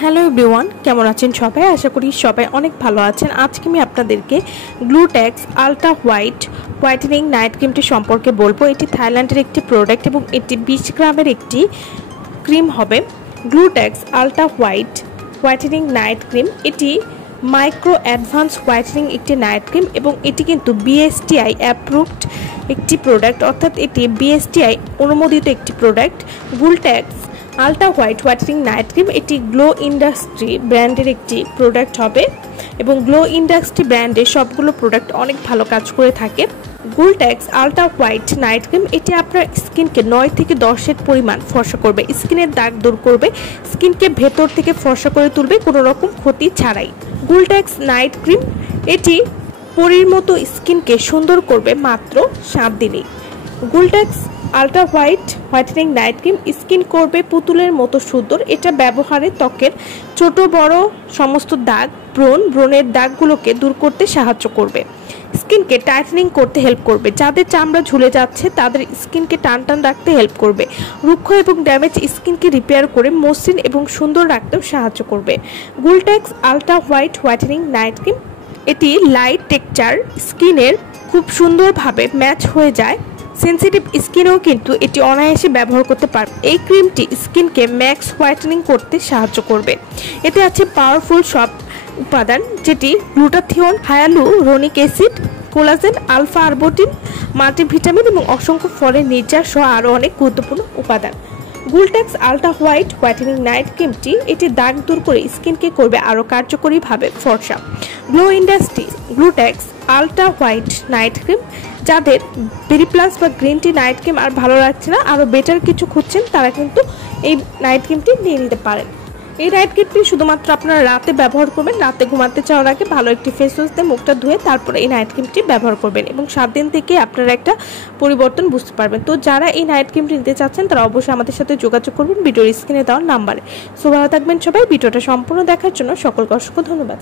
Hello everyone, কেমন আছেন সবাই? আশা করি সবাই অনেক ভালো আছেন। আজকে আমি আপনাদেরকে গ্লুট্যাক্স আলট্রা হোয়াইটেনিং নাইট ক্রিমটি সম্পর্কে বলবো। এটি থাইল্যান্ডের একটি প্রোডাক্ট এবং এটি 20 গ্রামের একটি ক্রিম হবে। গ্লুট্যাক্স আলট্রা হোয়াইটেনিং নাইট ক্রিম, এটি মাইক্রো অ্যাডভান্স হোয়াইটেনিং একটি নাইট ক্রিম এবং এটি কিন্তু বিএসটিআই অ্যাপ্রুভড একটি প্রোডাক্ট, অর্থাৎ এটি বিএসটিআই অনুমোদিত একটি product. Glutax ultra whitening night cream এটি গ্লো ইন্ডাস্ট্রি ব্র্যান্ডের একটি প্রোডাক্ট হবে এবং গ্লো ইন্ডাস্ট্রি ব্র্যান্ডের সবগুলো প্রোডাক্ট অনেক ভালো কাজ করে থাকে। গ্লুট্যাক্স আলট্রা হোয়াইট নাইট ক্রিম এটি আপনার স্কিনকে 9 থেকে 10-এর পরিমাণ ফর্সা করবে, স্কিনের দাগ দূর করবে, স্কিনকে ভেতর থেকে ফর্সা করে তুলবে কোনো রকম ক্ষতি ছাড়াই। গ্লুট্যাক্স নাইট ক্রিম এটি পরীর মতো স্কিনকে সুন্দর করবে মাত্র 7 দিনেই। Glutax ultra whitening night cream skin করবে পুতুলের মতো সুন্দর। এটা ব্যবহারে ত্বকের ছোট বড় সমস্ত দাগ, ব্রণের দাগগুলোকে দূর করতে সাহায্য করবে, স্কিনকে টাইটেনিং করতে হেল্প করবে, যাদের চামড়া ঝুলে যাচ্ছে তাদের স্কিনকে টান রাখতে হেল্প করবে, রুক্ষ এবং ড্যামেজ স্কিনকে রিপেয়ার করে মসৃণ এবং সুন্দর রাখতেও সাহায্য করবে। গ্লুট্যাক্স আলট্রা হোয়াইটেনিং নাইট ক্রিম এটি লাইট টেক্সচার স্কিনের খুব সুন্দরভাবে ম্যাচ হয়ে যায়, সেন্সিটিভ স্কিনেও কিন্তু এটি অনায়াসে ব্যবহার করতে পারবে। এই ক্রিমটি স্কিনকে ম্যাক্স হোয়াইটেনিং করতে সাহায্য করবে। এতে আছে পাওয়ারফুল সব উপাদান, যেটি glutathione, hyaluronic acid, collagen, alpha arbutin, multivitamin এবং অসংখ্য ফলের নির্যাস সহ আরও অনেক গুরুত্বপূর্ণ উপাদান। গ্লুট্যাক্স আলট্রা হোয়াইটেনিং নাইট ক্রিমটি এটি দাগ দূর করে স্কিনকে করবে আরও কার্যকরীভাবে ফর্সা। Glow Industry Glutax ultra white night cream, যাদের বেরি প্লাস বা গ্রিন টি নাইট ক্রিম আর ভালো লাগছে না, আরও বেটার কিছু খুঁজছেন, তারা কিন্তু এই নাইট ক্রিমটি নিয়ে নিতে পারেন। এই নাইট ক্রিমটি শুধুমাত্র আপনারা রাতে ব্যবহার করবেন, রাতে ঘুমাতে যাওয়ার আগে ভালো একটি ফেস ওয়াশ দিয়ে মুখটা ধুয়ে তারপরে এই নাইট ক্রিমটি ব্যবহার করবেন এবং 7 দিন থেকে আপনারা একটা পরিবর্তন বুঝতে পারবেন। তো যারা এই নাইট ক্রিমটি নিতে চাচ্ছেন তারা অবশ্যই আমাদের সাথে যোগাযোগ করবেন ভিডিওর স্ক্রিনে দেওয়ার নাম্বারে। সো ভালো থাকবেন সবাই। ভিডিওটা সম্পূর্ণ দেখার জন্য সকলকে অসংখ্য ধন্যবাদ।